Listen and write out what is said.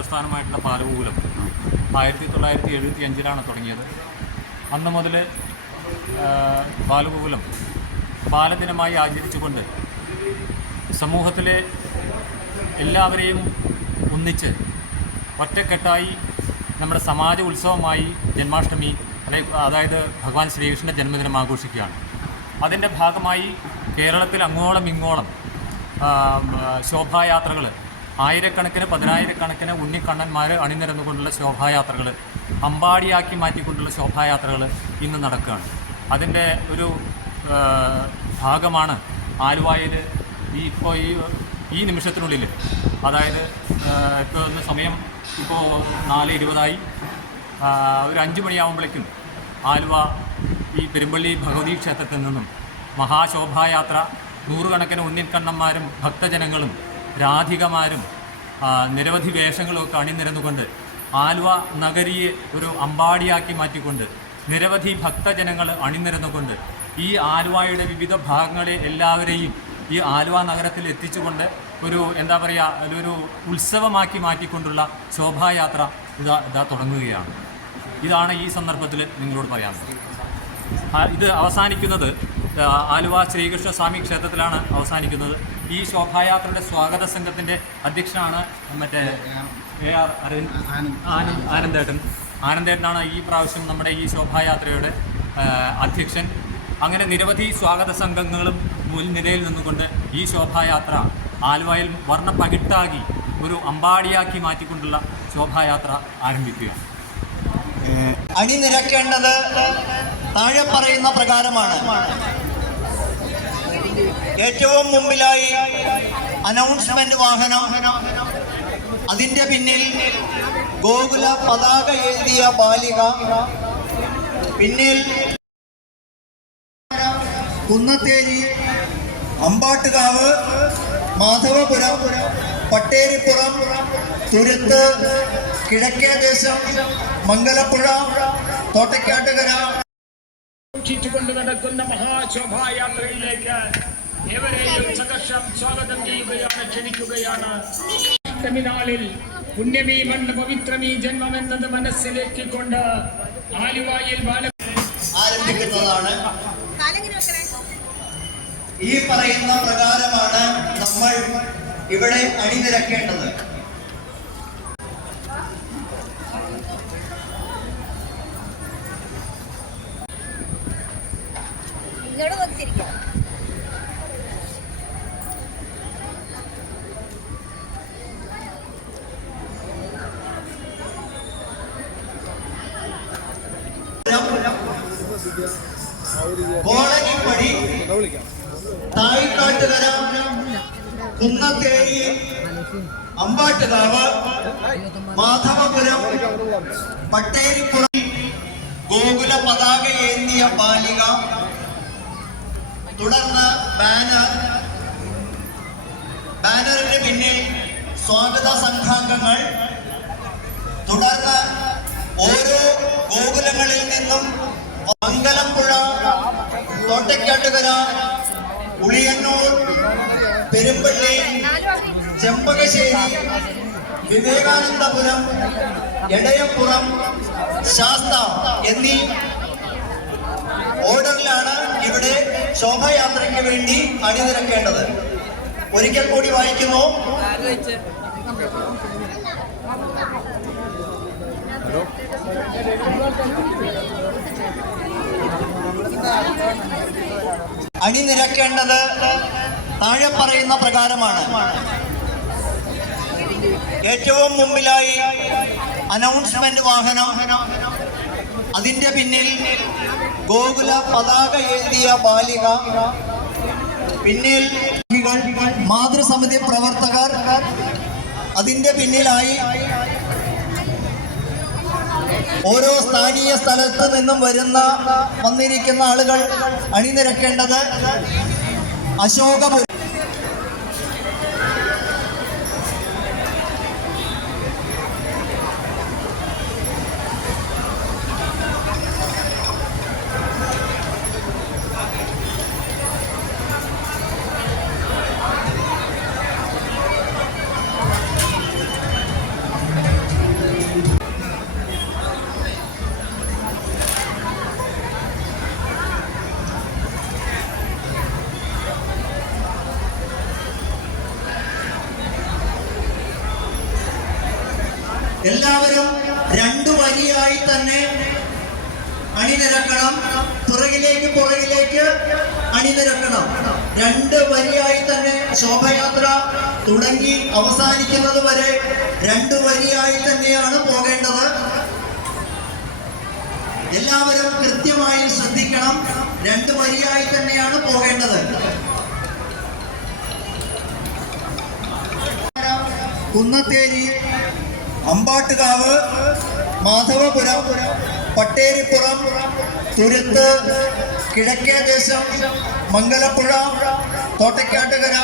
പ്രസ്ഥാനമായിട്ടുള്ള പാലഗോകുലം ആയിരത്തി തൊള്ളായിരത്തി എഴുപത്തി അഞ്ചിലാണ് തുടങ്ങിയത്. അന്ന് മുതൽ ബാലഗോകുലം ബാലദിനമായി ആചരിച്ചുകൊണ്ട് സമൂഹത്തിലെ എല്ലാവരെയും ഒന്നിച്ച് ഒറ്റക്കെട്ടായി നമ്മുടെ സമാജ ഉത്സവമായി ജന്മാഷ്ടമി അല്ലെ അതായത് ഭഗവാൻ ശ്രീകൃഷ്ണന്റെ ജന്മദിനം ആഘോഷിക്കുകയാണ്. അതിന്റെ ഭാഗമായി കേരളത്തിൽ അങ്ങോളം ഇങ്ങോളം ശോഭായാത്രകൾ ആയിരക്കണക്കിന് പതിനായിരക്കണക്കിന് ഉണ്ണിക്കണ്ണന്മാർ അണിനിരന്നുകൊണ്ടുള്ള ശോഭായാത്രകൾ അമ്പാടിയാക്കി മാറ്റിക്കൊണ്ടുള്ള ശോഭായാത്രകൾ ഇന്ന് നടക്കുകയാണ്. അതിന്റെ ഒരു ഭാഗമാണ് ആലുവായിൽ ഈ ഇപ്പോൾ ഈ ഈ നിമിഷത്തിനുള്ളിൽ അതായത് ഇപ്പോൾ ഇന്ന് സമയം ഇപ്പോൾ നാല് ഇരുപതായി. ഒരു അഞ്ച് മണിയാവുമ്പോഴേക്കും ആലുവ ഈ പെരുമ്പള്ളി ഭഗവതി ക്ഷേത്രത്തിൽ നിന്നും മഹാശോഭായാത്ര നൂറുകണക്കിന് ഉണ്ണിക്കണ്ണന്മാരും ഭക്തജനങ്ങളും രാധികമാരും നിരവധി വേഷങ്ങളൊക്കെ അണിനിരന്നുകൊണ്ട് ആലുവ നഗരിയെ ഒരു അമ്പാടിയാക്കി മാറ്റിക്കൊണ്ട് നിരവധി ഭക്തജനങ്ങൾ അണിനിരന്നുകൊണ്ട് ഈ ആലുവയുടെ വിവിധ ഭാഗങ്ങളെ എല്ലാവരെയും ഈ ആലുവ നഗരത്തിൽ എത്തിച്ചുകൊണ്ട് ഒരു എന്താ പറയുക ഒരു ഉത്സവമാക്കി മാറ്റിക്കൊണ്ടുള്ള ശോഭായാത്ര ഇതാ ഇതാ തുടങ്ങുകയാണ്. ഇതാണ് ഈ സന്ദർഭത്തിൽ നിങ്ങളോട് പറയാൻ ഇത് അവസാനിക്കുന്നത് ആലുവ ശ്രീകൃഷ്ണ സ്വാമി ക്ഷേത്രത്തിലാണ് അവസാനിക്കുന്നത്. ഈ ശോഭായാത്രയുടെ സ്വാഗത സംഘത്തിന്റെ അധ്യക്ഷനാണ് മറ്റേ എ ആർ അരവിന്ദ്. ആനന്ദ് ആനന്ദേട്ടൻ. ആനന്ദേട്ടനാണ് ഈ പ്രാവശ്യം നമ്മുടെ ഈ ശോഭായാത്രയുടെ അധ്യക്ഷൻ. അങ്ങനെ നിരവധി സ്വാഗത സംഘങ്ങളും മുൻനിരയിൽ നിന്നുകൊണ്ട് ഈ ശോഭായാത്ര ആലുവയിൽ വർണ പകിട്ടാകി ഒരു അമ്പാടിയാക്കി മാറ്റിക്കൊണ്ടുള്ള ശോഭായാത്ര ആരംഭിക്കുക അണിനിരക്കേണ്ടത് താഴെ പറയുന്ന പ്രകാരമാണ്. ഏറ്റവും മുമ്പിലായി അനൗൺസ്മെന്റ് വാഹനം. അതിന്റെ പിന്നിൽ ഗോകുല പതാക എഴുതിയ ബാലിക. പിന്നിൽ കുന്നത്തേരി അമ്പാട്ടുകാവ് മാധവപുരം പട്ടേരിപ്പുറം തുരുത്ത് കിഴക്കേദേശം മംഗലപ്പുഴ തോട്ടക്കാട്ടുകര. കൊണ്ട് നടക്കുന്ന മഹാശോഭായാത്രയിലേക്ക് ഏവരെയും സംഘർഷം സ്വാഗതം ചെയ്യുകയാണ് ക്ഷണിക്കുകയാണ്. നാളിൽ പുണ്യമീ മണ്ണ് പവിത്രമീ ജന്മം എന്നത് മനസ്സിലേക്കിക്കൊണ്ട് ആലുവായിൽ ബാല ആരംഭിക്കുന്നതാണ്. ഈ പറയുന്ന പ്രകാരമാണ് നമ്മൾ ഇവിടെ അണിനിരക്കേണ്ടത്. ഇങ്ങോട്ട് നോക്കിച്ചിരിക്കാം കോളനിപ്പടി തായിക്കാട്ടുകര കുന്നത്തേരി അമ്പാട്ടുകാവ് മാധവപുരം പട്ടേരിപ്പുറം ഗോകുല പതാക ഏന്തിയ ബാലിക തുടർന്ന് ബാനർ. ബാനറിന് പിന്നിൽ സ്വാഗത സംഘാംഗങ്ങൾ. തുടർന്ന് ഓരോ ഗോകുലങ്ങളിൽ നിന്നും മംഗലംപുഴ തോട്ടക്കാട്ടുകര ഉളിയന്നൂർ പെരുമ്പള്ളി ചെമ്പകശ്ശേരി വിവേകാനന്ദപുരം എടയപ്പുറം ശാസ്ത എന്നീ ഓർഡറിലാണ് ഇവിടെ ശോഭയാത്രയ്ക്ക് വേണ്ടി അണിനിരക്കേണ്ടത്. ഒരിക്കൽ കൂടി വായിക്കുന്നു അണിനിരക്കേണ്ടത് താഴെ പറയുന്ന പ്രകാരമാണ്. ഏറ്റവും മുമ്പിലായി അനൗൺസ്മെന്റ് വാഹനം. അതിന്റെ പിന്നിൽ ഗോകുല പതാക എഴുതിയ ബാലിക. പിന്നിൽ മാതൃസമിതി പ്രവർത്തകർ. അതിന്റെ പിന്നിലായി ഓരോ സ്ഥാനീയ സ്ഥലത്ത് നിന്നും വരുന്ന വന്നിരിക്കുന്ന ആളുകൾ അണിനിരക്കേണ്ടത് അശോകപുരം എല്ലാവരും രണ്ടു വരിയായി തന്നെ അണിനിരക്കണം. പുറകിലേക്ക് പുറകിലേക്ക് അണിനിരക്കണം. രണ്ട് വരിയായി തന്നെ ശോഭയാത്ര തുടങ്ങി അവസാനിക്കുന്നത് വരെ രണ്ട് വരിയായി തന്നെയാണ് പോകേണ്ടത്. എല്ലാവരും കൃത്യമായി ശ്രദ്ധിക്കണം. രണ്ട് വരിയായി തന്നെയാണ് പോകേണ്ടത്. കുന്നത്തേരി അമ്പാട്ടുകാവ് മാധവപുരം പട്ടേരിപ്പുറം തുരുത്ത് കിഴക്കേദേശം മംഗലപ്പുഴ തോട്ടക്കാട്ടുകര